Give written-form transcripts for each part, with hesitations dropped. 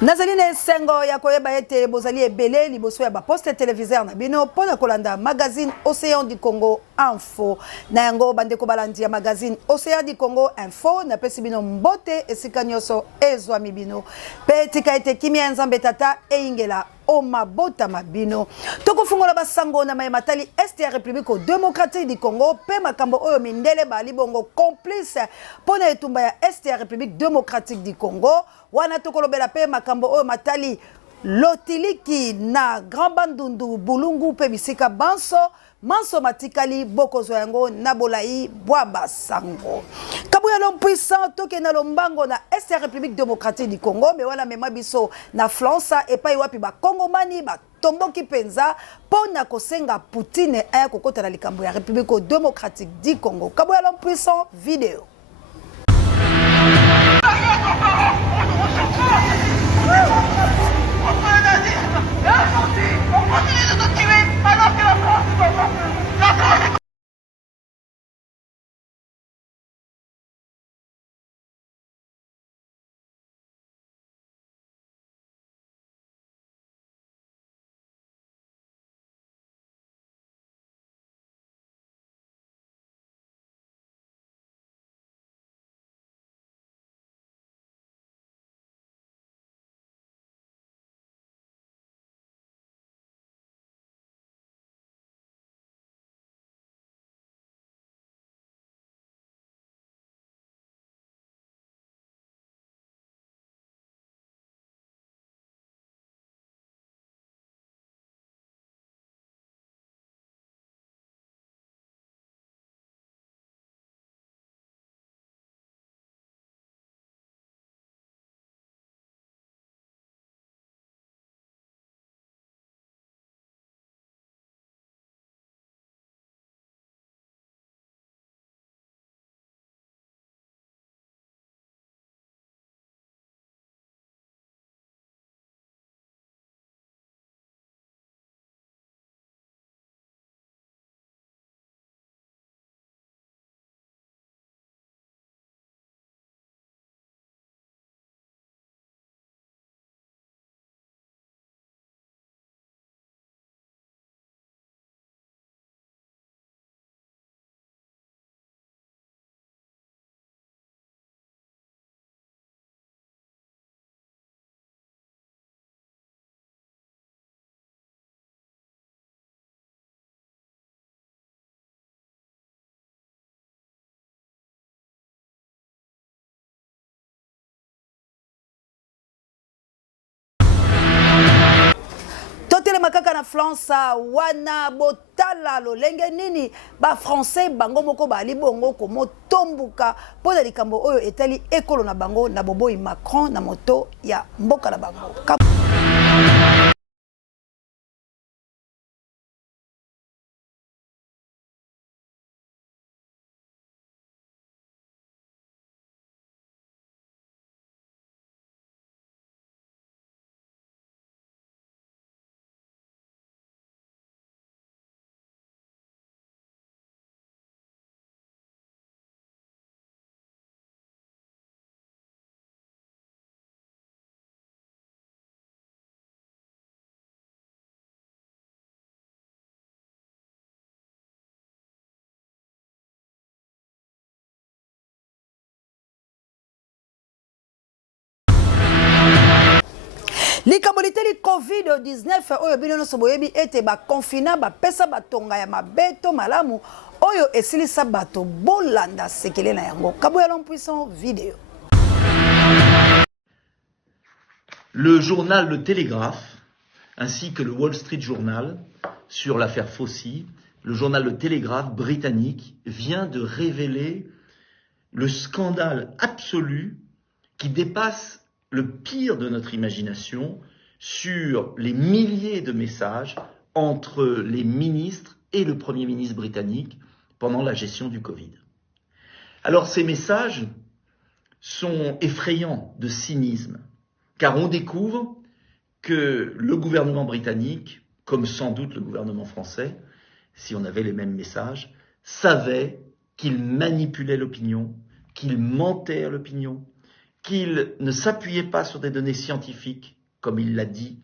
Nazaline Sengo ya koyeba ete bozali ebele liboso ya poste téléviseur na bino pona kolanda magazine Océan du Congo Info na yango bandeko balandi ya magazine Océan du Congo Info na pesi bino mbote esika nyoso ezwami bino pe tika ete kimia nzambe tata eingela o mabota mabino toko fungola basango na mayematali este ya République démocratique du Congo pe makambo oyo mindele bali bongo complice pona etumba ya este ya République démocratique du Congo wana tokolobela pe makambo oyo matali lotiliki na Grand Bandundu bulungu pe bisika manso matikali bokozo yango na bolai bwaba sango kabuya l'homme puissant toke na lombango na este République démocratique du Congo me wana mema biso na France et pa iwapi ba Kongomani ba tomboki penza pona kosenga Poutine aya kokota na likambo ya République démocratique du Congo kabuya l'homme puissant vidéo. Makaka na France wana botala lolenge nini ba français bango moko bali bongo ko motombuka pona likambo oyo etali ekolo na bango na boboyi Macron na moto ya mboka na bango. Likaboliteli COVID-19 oyo bino soboyebi ete ba confina ba pesa batonga ya mabeto malamu oyo esilisa bato bolanda sekele na yango kabuya l'homme puissant vidéo. Le journal Le Télégraphe ainsi que le Wall Street Journal sur l'affaire Fauci, le journal Le Télégraphe britannique vient de révéler le scandale absolu qui dépasse le pire de notre imagination sur les milliers de messages entre les ministres et le Premier ministre britannique pendant la gestion du Covid. Alors ces messages sont effrayants de cynisme, car on découvre que le gouvernement britannique, comme sans doute le gouvernement français, si on avait les mêmes messages, savait qu'il manipulait l'opinion, qu'il mentait à l'opinion, qu'il ne s'appuyait pas sur des données scientifiques, comme il l'a dit.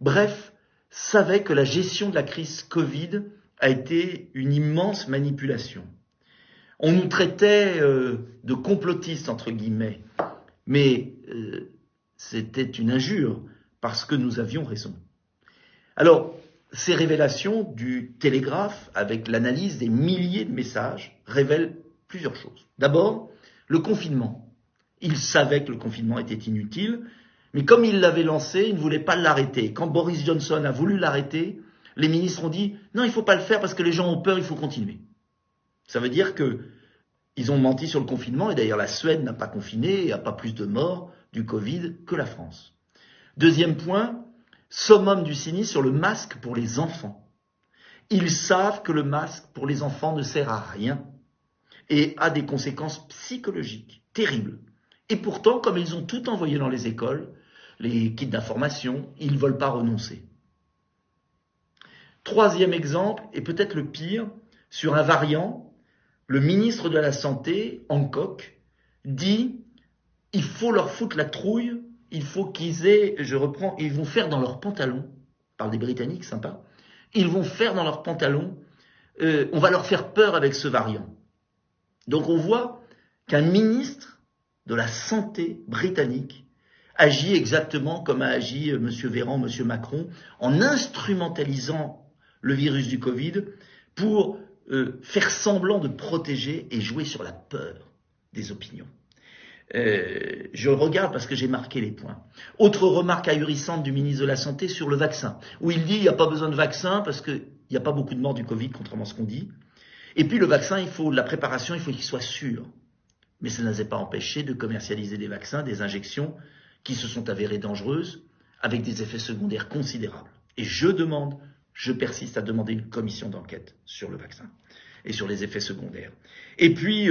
Bref, savait que la gestion de la crise Covid a été une immense manipulation. On nous traitait de complotistes, entre guillemets, mais c'était une injure, parce que nous avions raison. Alors, ces révélations du Télégraphe, avec l'analyse des milliers de messages, révèlent plusieurs choses. D'abord, le confinement. Il savait que le confinement était inutile, mais comme il l'avait lancé, il ne voulait pas l'arrêter. Quand Boris Johnson a voulu l'arrêter, les ministres ont dit « Non, il ne faut pas le faire parce que les gens ont peur, il faut continuer ». Ça veut dire qu'ils ont menti sur le confinement, et d'ailleurs la Suède n'a pas confiné, et n'a pas plus de morts du Covid que la France. Deuxième point, summum du cynisme sur le masque pour les enfants. Ils savent que le masque pour les enfants ne sert à rien et a des conséquences psychologiques terribles. Et pourtant, comme ils ont tout envoyé dans les écoles, les kits d'information, ils ne veulent pas renoncer. Troisième exemple, et peut-être le pire, sur un variant, le ministre de la Santé, Hancock, dit « il faut leur foutre la trouille, il faut qu'ils aient, ils vont faire dans leurs pantalons, parle des Britanniques, sympa, ils vont faire dans leurs pantalons, on va leur faire peur avec ce variant ». Donc on voit qu'un ministre de la Santé britannique agit exactement comme a agi M. Véran, M. Macron, en instrumentalisant le virus du Covid pour faire semblant de protéger et jouer sur la peur des opinions. Je regarde parce que j'ai marqué les points. Autre remarque ahurissante du ministre de la Santé sur le vaccin, où il dit qu'il n'y a pas besoin de vaccin parce qu'il n'y a pas beaucoup de morts du Covid, contrairement à ce qu'on dit. Et puis le vaccin, la préparation, il faut qu'il soit sûr. Mais ça ne les a pas empêchés de commercialiser des vaccins, des injections qui se sont avérées dangereuses, avec des effets secondaires considérables. Et je persiste à demander une commission d'enquête sur le vaccin et sur les effets secondaires. Et puis,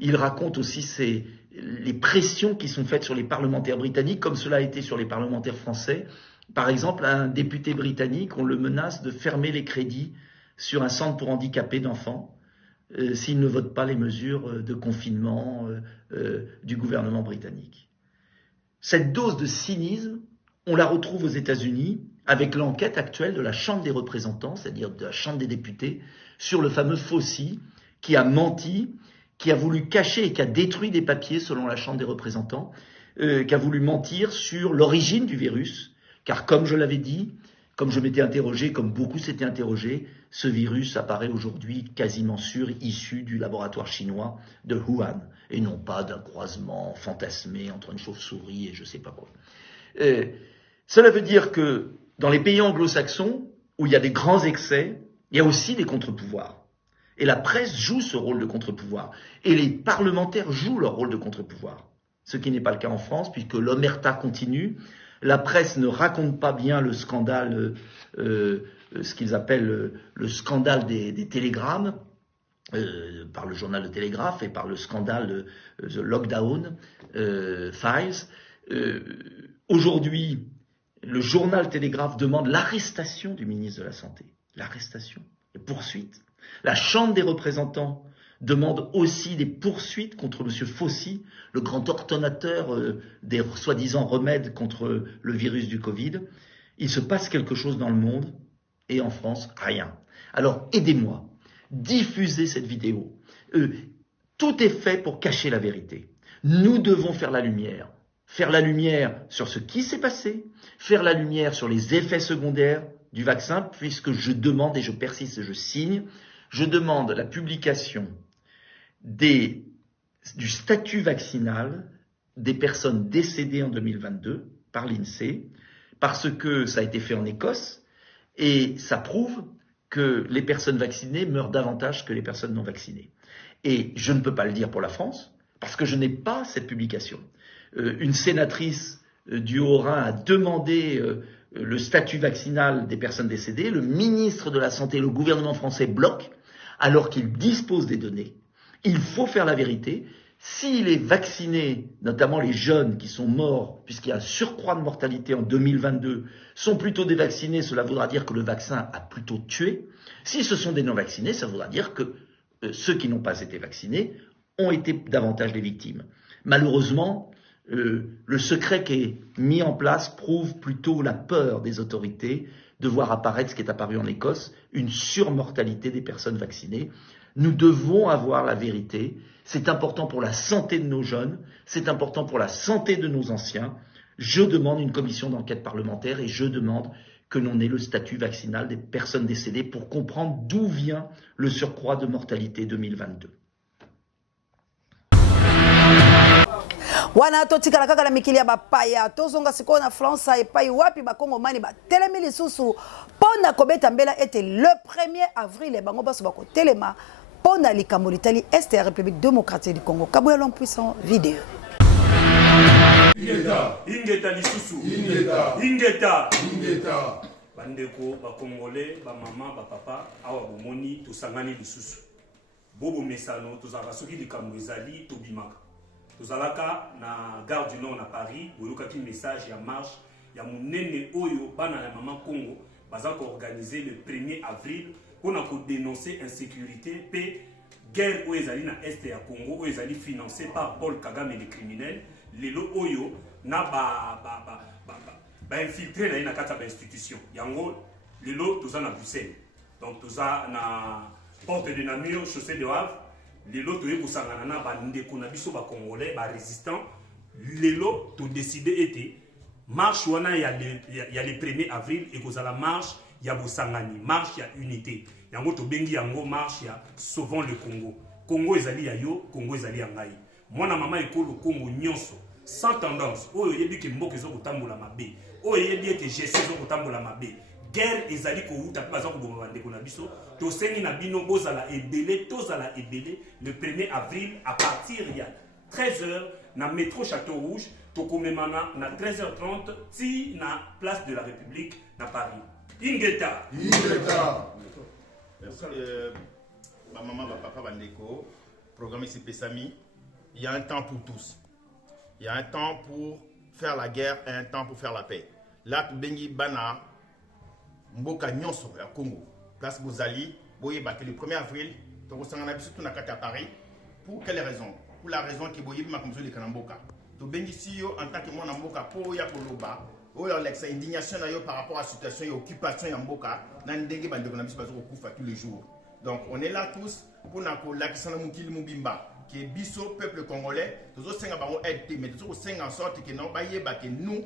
il raconte aussi les pressions qui sont faites sur les parlementaires britanniques, comme cela a été sur les parlementaires français. Par exemple, un député britannique, on le menace de fermer les crédits sur un centre pour handicapés d'enfants s'il ne vote pas les mesures de confinement du gouvernement britannique. Cette dose de cynisme, on la retrouve aux États-Unis avec l'enquête actuelle de la Chambre des représentants, c'est-à-dire de la Chambre des députés, sur le fameux Fauci, qui a menti, qui a voulu cacher et qui a détruit des papiers selon la Chambre des représentants, qui a voulu mentir sur l'origine du virus, car comme je l'avais dit, comme je m'étais interrogé, comme beaucoup s'étaient interrogés, ce virus apparaît aujourd'hui quasiment sûr, issu du laboratoire chinois de Wuhan, et non pas d'un croisement fantasmé entre une chauve-souris et je ne sais pas quoi. Cela veut dire que dans les pays anglo-saxons, où il y a des grands excès, il y a aussi des contre-pouvoirs. Et la presse joue ce rôle de contre-pouvoir. Et les parlementaires jouent leur rôle de contre-pouvoir. Ce qui n'est pas le cas en France, puisque l'omerta continue. La presse ne raconte pas bien le scandale, ce qu'ils appellent le scandale des télégrammes, par le journal Le Télégraphe et par le scandale The Lockdown Files. Aujourd'hui, le journal Télégraphe demande l'arrestation du ministre de la Santé. L'arrestation, les poursuites. La Chambre des représentants demande aussi des poursuites contre M. Fauci, le grand ordonnateur des soi-disant remèdes contre le virus du Covid. Il se passe quelque chose dans le monde et en France, rien. Alors aidez-moi, diffusez cette vidéo. Tout est fait pour cacher la vérité. Nous devons faire la lumière sur ce qui s'est passé, faire la lumière sur les effets secondaires du vaccin, puisque je demande, et je persiste et je signe, je demande la publication du statut vaccinal des personnes décédées en 2022 par l'INSEE, parce que ça a été fait en Écosse, et ça prouve que les personnes vaccinées meurent davantage que les personnes non vaccinées. Et je ne peux pas le dire pour la France, parce que je n'ai pas cette publication. Une sénatrice du Haut-Rhin a demandé le statut vaccinal des personnes décédées. Le ministre de la Santé, le gouvernement français bloque, alors qu'il dispose des données. Il faut faire la vérité. Si les vaccinés, notamment les jeunes qui sont morts, puisqu'il y a un surcroît de mortalité en 2022, sont plutôt des vaccinés, cela voudra dire que le vaccin a plutôt tué. Si ce sont des non-vaccinés, ça voudra dire que ceux qui n'ont pas été vaccinés ont été davantage les victimes. Malheureusement, le secret qui est mis en place prouve plutôt la peur des autorités de voir apparaître ce qui est apparu en Écosse, une surmortalité des personnes vaccinées. Nous devons avoir la vérité. C'est important pour la santé de nos jeunes, c'est important pour la santé de nos anciens. Je demande une commission d'enquête parlementaire et je demande que l'on ait le statut vaccinal des personnes décédées pour comprendre d'où vient le surcroît de mortalité 2022. Wana totikala kaka na mikili ya bapaya tozonga sikoyo na France epai wapi bakongomani batelemi lisusu pona kobeta mbela ete le 1er avril bango baso bakotelema pona likambo litali este ya République démocratique du Congo. Kabuya l'homme puissant vidéo. Ingeta lisusu ingeta bandeko bakongolais bamama bapapa awa bomoni tosangani lisusu bobo mesano tozalaka soki likambo ezali tobimaka tozalaka na gare du Nord na Paris boyokaki message ya marche ya monene oyo bana ya mama Congo baza koorganiser le 1er avril mpona kodénoncer insécurité pe guerre oyo ezali na este ya Congo oyo ezali financé par Paul Kagame le criminel lelo oyo na infiltré na ye na kati ya institution yango lelo toza na Bruxelles donc toza na porte de Namur chaussée de Havre lelo toye kosangana na bandeko na biso bakongolais barésistant lelo todécide ete marche wana ya le 1er avril ekozala marche ya bosangani marche ya unité yango tobengi yango marche ya sauvons le Congo. Congo ezali ya yo, Congo ezali ya ngai. Mwana mama ekolo Congo nyonso sans tendance oyo yebi ke mboka ezo kotambola mabe oyo yebi ete gestion ezo kotambola mabe guerre ezali kouta pe baza koboma bandeko na biso tosengi na bino bozala ebele tozala ebele le 1er avril à partir ya 13h na métro Château Rouge tokomemana na 13h30 ti na place de la République na Paris. Ingeta maman, papa, bandeko, programme ici Pesami, il y a un temps pour tous. Il y a un temps pour faire la guerre et un temps pour faire la paix. Là, Bengi Bana, Mboka Nyonso, à Congo, place Bozali, Boye Baké, le 1er avril, Tokosangana surtout na à Paris. Pour quelle raison? Pour la raison que Boye m'a comme les Kanamboka. To Bengi Siyo, en tant que moi, Namboka, pour Yakoloba, Oya indignation par rapport à la situation et l'occupation de Mboka, Nandenge Bandekonabis Bazo Koufa tous les jours. Donc on est là tous pour Nakisana Moukili Mubimba, qui est biso peuple congolais, tous os senga bango aide, mais tous os senga en sorte que non baye ba que nous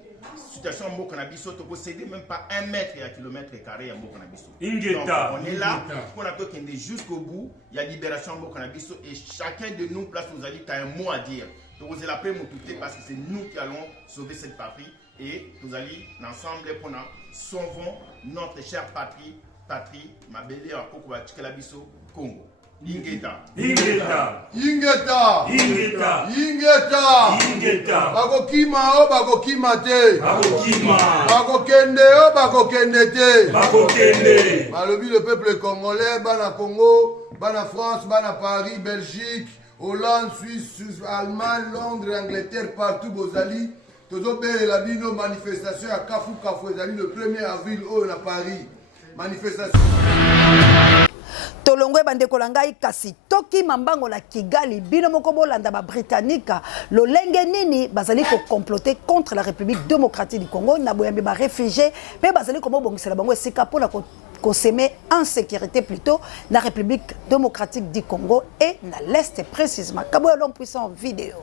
situation Mboka na biso to posséder même pas 1 mètre et 1 kilomètre carré à Mboka na biso. Donc on est là pour la toquer jusqu'au bout, il y a libération Mboka na biso et chacun de nous place nous a dit tu as un mot à dire. Donc vous la paix moutouté parce que c'est nous qui allons sauver cette patrie et nous allons ensemble pour nous sauvons notre chère patrie mabele à Kokoba Tchikalabiso Congo. Ingeta. Bagokima te. Bagokende te. Balobi le peuple congolais, bana Congo, bana France, bana Paris, Belgique, Hollande, Suisse, Allemagne, Londres, Angleterre, partout Bozali. Tozo la bino manifestation à Kafou ezali le 1er avril au na Paris. Manifestation. Tolongwe bandeko langai kasi toki mambango la Kigali bino moko bolanda ba britannique lolenge nini bazali ko comploter contre la République démocratique du Congo na boyambi ba réfugiés pe bazali ko bongisela bango esika pona ko semer en sécurité plutôt la République démocratique du Congo et na l'est précisément. Kaboya l'homme puissant vidéo.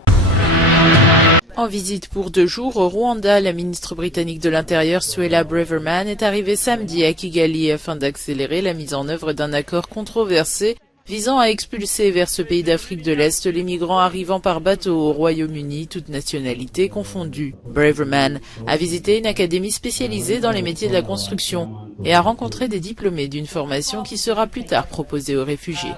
En visite pour 2 jours au Rwanda, la ministre britannique de l'Intérieur, Suella Braverman, est arrivée samedi à Kigali afin d'accélérer la mise en œuvre d'un accord controversé visant à expulser vers ce pays d'Afrique de l'Est les migrants arrivant par bateau au Royaume-Uni, toutes nationalités confondues. Braverman a visité une académie spécialisée dans les métiers de la construction et a rencontré des diplômés d'une formation qui sera plus tard proposée aux réfugiés.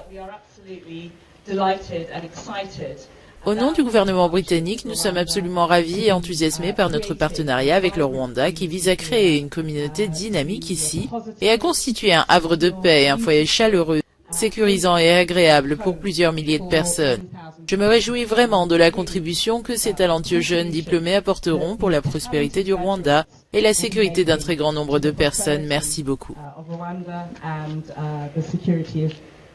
Au nom du gouvernement britannique, nous sommes absolument ravis et enthousiasmés par notre partenariat avec le Rwanda qui vise à créer une communauté dynamique ici et à constituer un havre de paix et un foyer chaleureux, sécurisant et agréable pour plusieurs milliers de personnes. Je me réjouis vraiment de la contribution que ces talentueux jeunes diplômés apporteront pour la prospérité du Rwanda et la sécurité d'un très grand nombre de personnes. Merci beaucoup.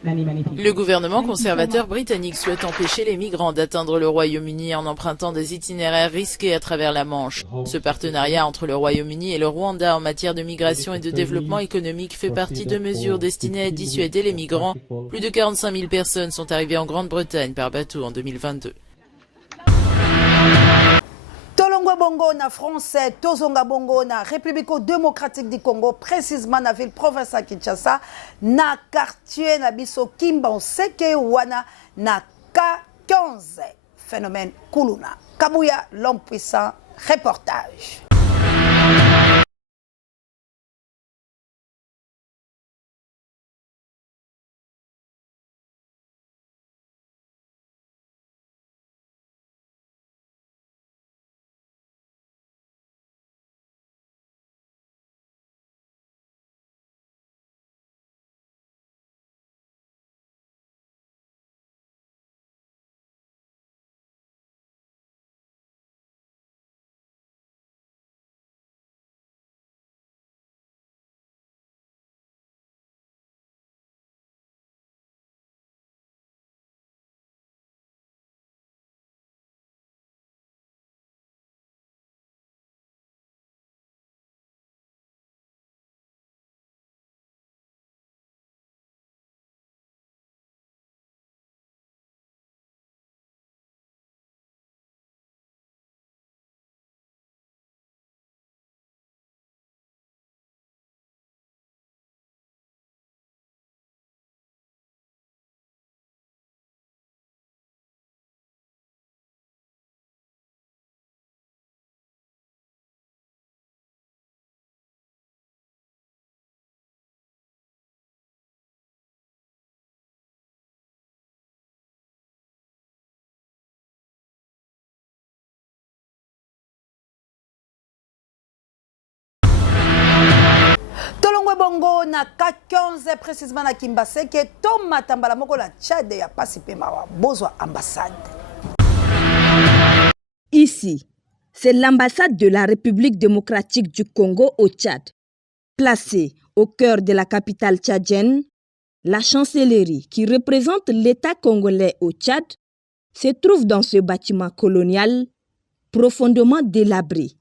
Le gouvernement conservateur britannique souhaite empêcher les migrants d'atteindre le Royaume-Uni en empruntant des itinéraires risqués à travers la Manche. Ce partenariat entre le Royaume-Uni et le Rwanda en matière de migration et de développement économique fait partie de mesures destinées à dissuader les migrants. Plus de 45 000 personnes sont arrivées en Grande-Bretagne par bateau en 2022. Tolongwe bongo na français, tozonga bongo na République démocratique du Congo, précisément na ville province à Kinshasa, na quartier na biso Kimba Seke wana na K15. Phénomène Kuluna. Kabouya, l'homme puissant, reportage. Tolongwe bongo na K15 précisément na Kimbaseke, Tom Matambala moko la Tchad ya pasi pe mawa bozwa ambassade. Ici, c'est l'ambassade de la République démocratique du Congo au Tchad. Placée au cœur de la capitale tchadienne, la chancellerie qui représente l'État congolais au Tchad se trouve dans ce bâtiment colonial profondément délabré.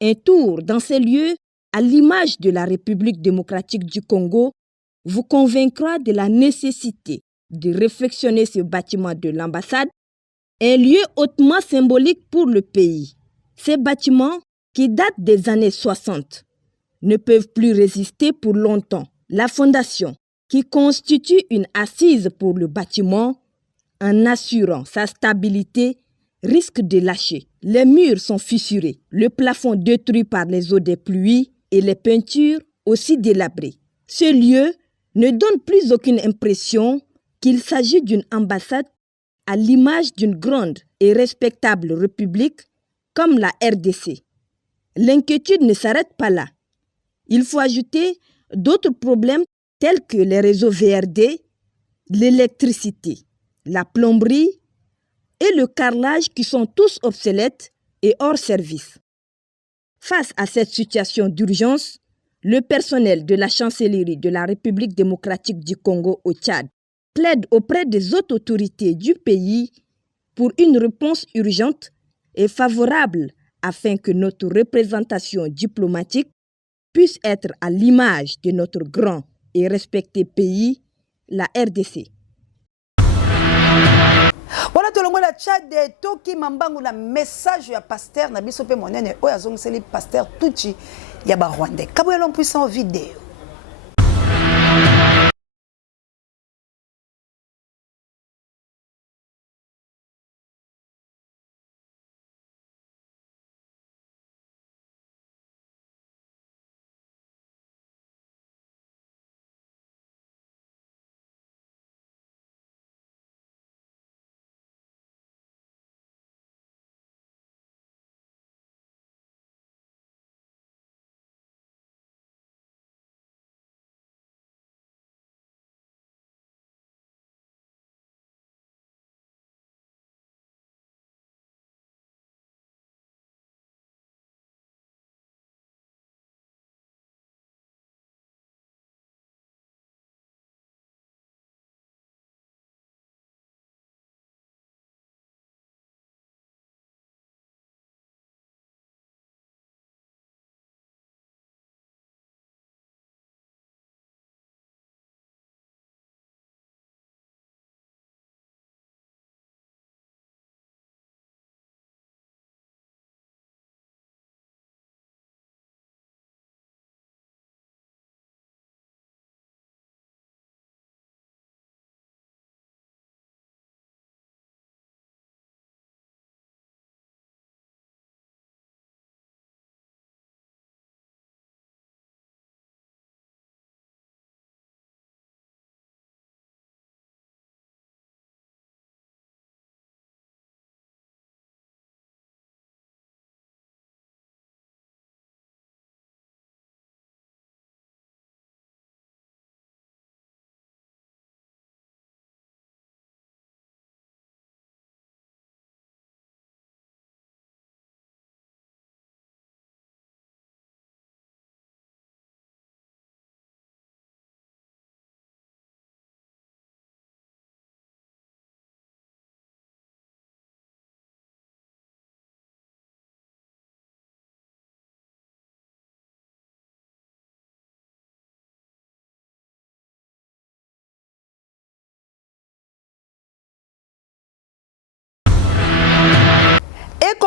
Un tour dans ces lieux, à l'image de la République démocratique du Congo, vous convaincra de la nécessité de réfectionner ce bâtiment de l'ambassade, un lieu hautement symbolique pour le pays. Ces bâtiments, qui datent des années 60, ne peuvent plus résister pour longtemps. La fondation, qui constitue une assise pour le bâtiment, en assurant sa stabilité, risque de lâcher. Les murs sont fissurés, le plafond détruit par les eaux des pluies et les peintures aussi délabrées. Ce lieu ne donne plus aucune impression qu'il s'agit d'une ambassade à l'image d'une grande et respectable république comme la RDC. L'inquiétude ne s'arrête pas là. Il faut ajouter d'autres problèmes tels que les réseaux VRD, l'électricité, la plomberie et le carrelage qui sont tous obsolètes et hors service. Face à cette situation d'urgence, le personnel de la chancellerie de la République démocratique du Congo au Tchad plaide auprès des autres autorités du pays pour une réponse urgente et favorable afin que notre représentation diplomatique puisse être à l'image de notre grand et respecté pays, la RDC. Voilà tolongo la Tchad de Toki Mambangu na message ya pasteur na biso pe monene oyo azongiseli pasteur Tuchi ya ba Rwandais. Kabouya l'homme puissant vidéo.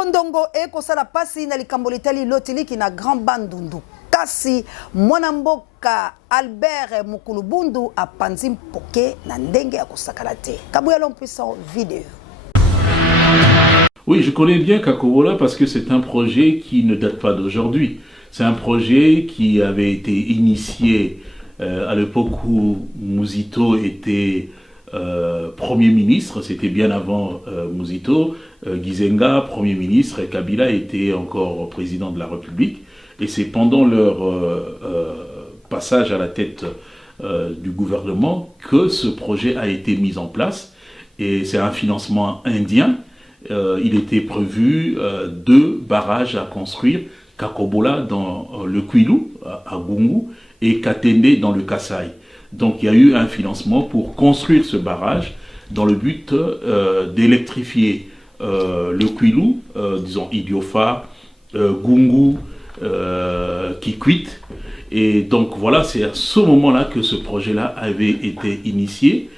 Londongo ekosala pasi na likambo litali lotiliki na Grand Bandundu. Kasi mwanamboka Albert Mukulubundu apanzi mpoke na ndenge ya kosakala te. Kabuya Lompuissant vidéo. Oui, je connais bien Kakobola parce que c'est un projet qui ne date pas d'aujourd'hui. C'est un projet qui avait été initié à l'époque où Muzito était Premier ministre, c'était bien avant Muzito, Gizenga, Premier ministre, et Kabila était encore président de la République. Et c'est pendant leur passage à la tête du gouvernement que ce projet a été mis en place. Et c'est un financement indien. Il était prévu 2 barrages à construire, Kakobola dans le Kwilu, à Gungu, et Katende dans le Kasaï. Donc il y a eu un financement pour construire ce barrage dans le but d'électrifier le Kwilu, disons Idiofa, Gungu, Kikwit. Et donc voilà, c'est à ce moment-là que ce projet-là avait été initié.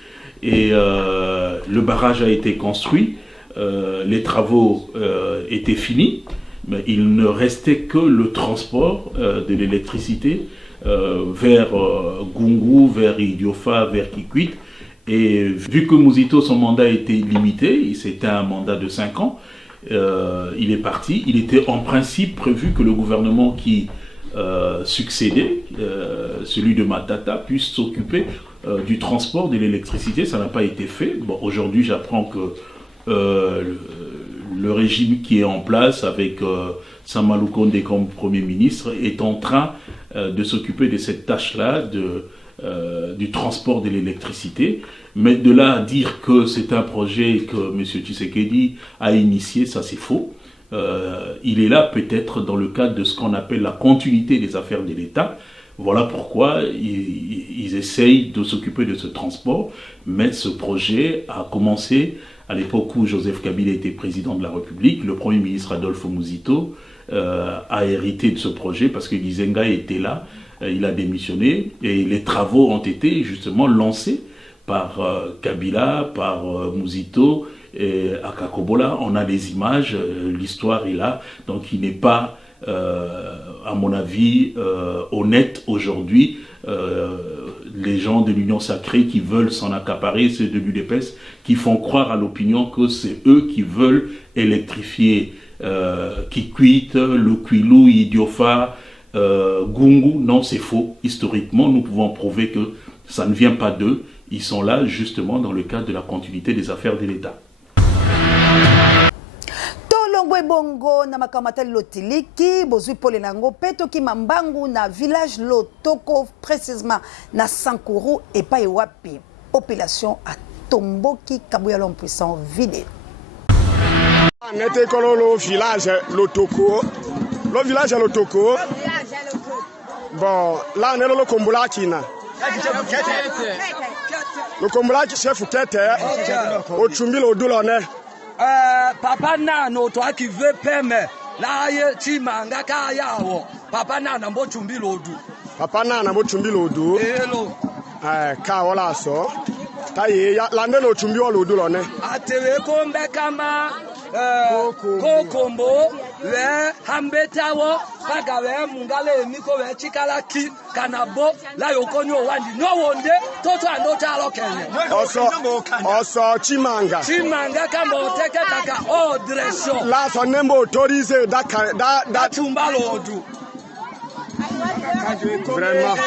Et le barrage a été construit, les travaux étaient finis, mais il ne restait que le transport de l'électricité vers Gungu, vers Idiofa, vers Kikwit. Et vu que Muzito, son mandat était limité, c'était un mandat de 5 ans, il est parti. Il était en principe prévu que le gouvernement qui succédait, celui de Matata, puisse s'occuper du transport de l'électricité. Ça n'a pas été fait. Bon, aujourd'hui, j'apprends que le régime qui est en place avec Sama Lukonde comme Premier ministre est en train de s'occuper de cette tâche-là du transport de l'électricité. Mais de là à dire que c'est un projet que M. Tshisekedi a initié, ça c'est faux. Il est là peut-être dans le cadre de ce qu'on appelle la continuité des affaires de l'État. Voilà pourquoi ils essayent de s'occuper de ce transport. Mais ce projet a commencé à l'époque où Joseph Kabila était président de la République. Le Premier ministre Adolphe Muzito a hérité de ce projet parce que Gizenga était là. Il a démissionné et les travaux ont été justement lancés par Kabila, par Muzito et à Kakobola. On a les images, l'histoire est là. Donc il n'est pas, à mon avis, honnête aujourd'hui. Les gens de l'Union Sacrée qui veulent s'en accaparer, ceux de l'UDPS, qui font croire à l'opinion que c'est eux qui veulent électrifier Kikwit, le Kwilu, Idiofa, Gungu. Non, c'est faux. Historiquement, nous pouvons prouver que ça ne vient pas d'eux. Ils sont là justement dans le cadre de la continuité des affaires de l'État. Tolongwe bongo na makamatel lotiliki bozui pole nango peto ki mambangu na village Lotoko précisément na Sankuru et pas wapi population à Tomboki. Kabuya Lompuissant vidéo. On était au village Lotoko. Le village Lotoko. Bon, là on est le Kombola Kina. Le Kombola qui chef Kete au Chumbi Lodulone. Papa Nano toi qui veut permettre là ye Chimanga Kayawo. Papa Nana mbo Chumbi Lodu. Papa Nana mbo Chumbi Lodu. Hello. Ka wala so. Taye ya lande no Chumbi Lodulone. Atewe kombe kama Kokombo we hambetawo paga we mungale niko we chikalaki kanabo la yokonyo wandi no wonde toto andota lokenya oso Chimanga kama oteke taka odresho la so nembo autorisé da chumbalo odu vraiment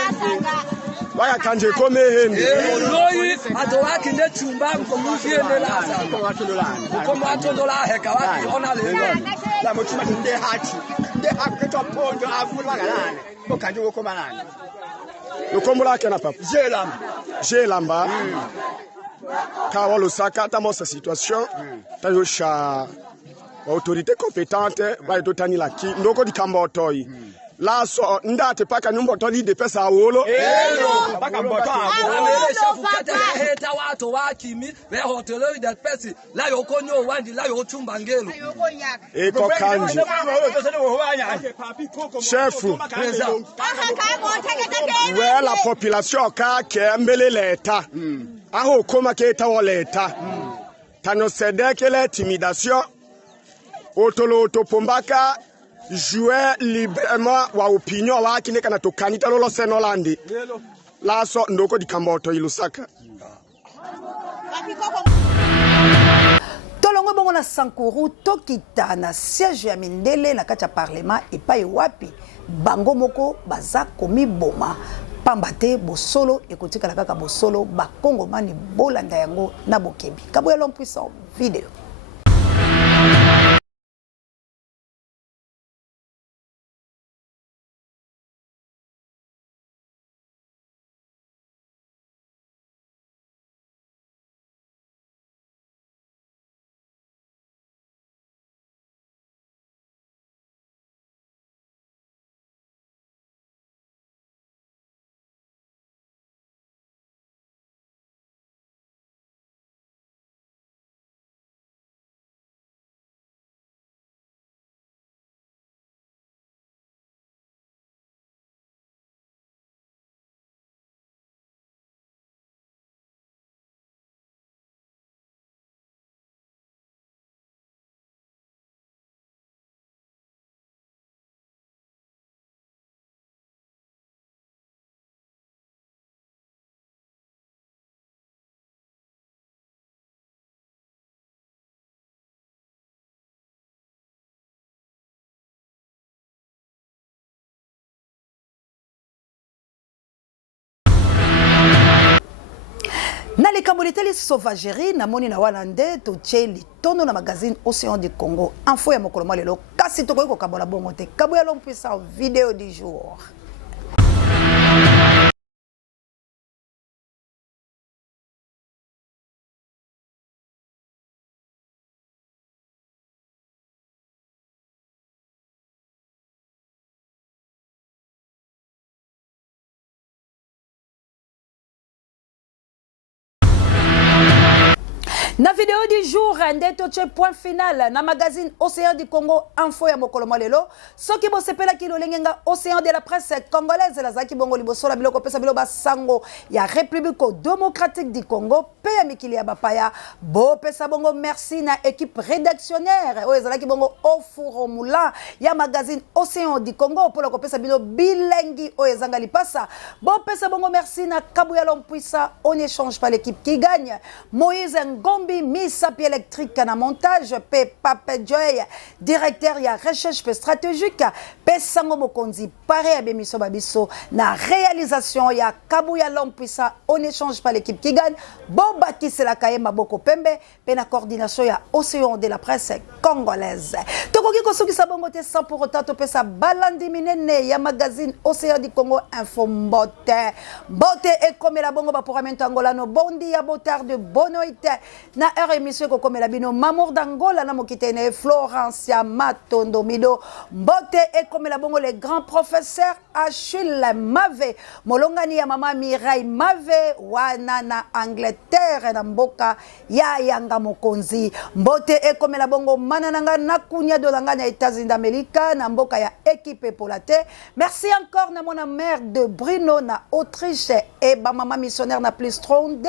waya kanje kome hende loyi atowaki ne chumba mkomufie ne laza ukomo atodola heka waki ona le la mochuma nde haki to pondo afula galane okanje ukoma nani ukomo lake na papa jelamba ka walo saka ta mo sa situation ta yo sha autorité compétente ba to tani la ki ndoko di kambotoi la so ndate paka nyumba toli de pesa wolo paka mboto amele shafu kete heta watu wakimi be hotelo de pesi la yokonyo wandi la yochumba ngelo eko kanji chef ouais la population ka kembele leta aho koma ke ta woleta tano cede que l'intimidation otolo topombaka jouer librement wa opinion wa kine kana to kanita lolo senolandi la so ndoko di kamboto ilusaka tolongo bongo na Sankuru tokita na siège ya mindele na kati ya parlement epai wapi bango moko baza komi boma pambate bosolo ekotikala kaka bosolo bakongomani bolanda yango na bokebi Kabuya l'homme puissant vidéo. Na likambo liteli sauvagerie na moni na wana nde totie litono na magazine Océan du Congo info ya mokolo mwa lelo kasi tokoki kokabola bongo te Kabuya l'homme puissant vidéo du jour. Na vidéo du jour, nde point final na magazine Océan du Congo info ya mokolo mwa lelo soki bosepela kilo lengenga Océan de la presse congolaise la zaki bongo liboso la biloko pesa bilo basango ya République démocratique du Congo pe ya mikili ya bapaya bo pesa bongo merci na équipe rédactionnaire o ezalaki bongo ofuro moulin ya magazine Océan du Congo pour la kopesa bilo bilengi o ezanga lipasa bo pesa bongo merci na Kabuya l'homme puissant on échange pas l'équipe qui gagne Moïse Ngombi Misapi électrique na montage pe Pape Joy directeur ya recherche stratégique pe sango mokonzi pare ya bemiso babiso na réalisation ya Kabuya l'homme puissant on échange pas l'équipe qui gagne Boba Kisela Kaye Maboko Pembe pe na coordination ya Océan de la presse congolaise tokoki kosuki sa bongo te sans pour autant to pesa balandi minene ya magazine Océan du Congo info mbote et comme la bongo ba pour angolano bondi ya botard de bonoite na heure émission ko comme la bino Mamour d'Angola na mokitene Florence ya Matondo Mido mbote et comme la bongo les grands professeurs Achille Mave molongani ya mama Mirai Mave wana na Angleterre na mboka ya yanga mokonzi mbote et comme la bongo manananga na kunya de langa na États-Unis d'Amérique na mboka ya équipe pour la terre merci encore na mona mère de Bruno na Autriche et ba maman missionnaire na plus tronde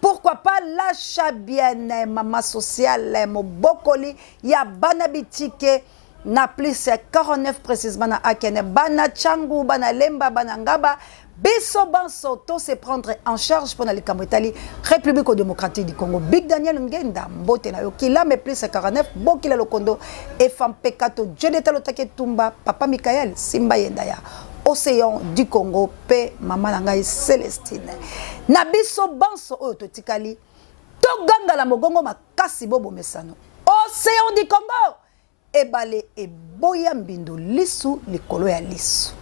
pourquoi pas la chabienne maman sociale mobokoli ya banabitike na plus 49 précisément na akene bana changu bana lemba bana ngaba biso banso to se prendre en charge pour na likambo Italie République démocratique du Congo Big Daniel Ngenda mbote na yo kila me plus 49 bokila lokondo et femme pekato Jonathan Lotake Tumba papa Michael Simba Yendaya Océan du Congo pe mama nangai Célestine na biso banso oyo totikali toganga la mogongo makasi bobo mesano Océan du Congo ebale eboya mbindo lisu likolo ya lisu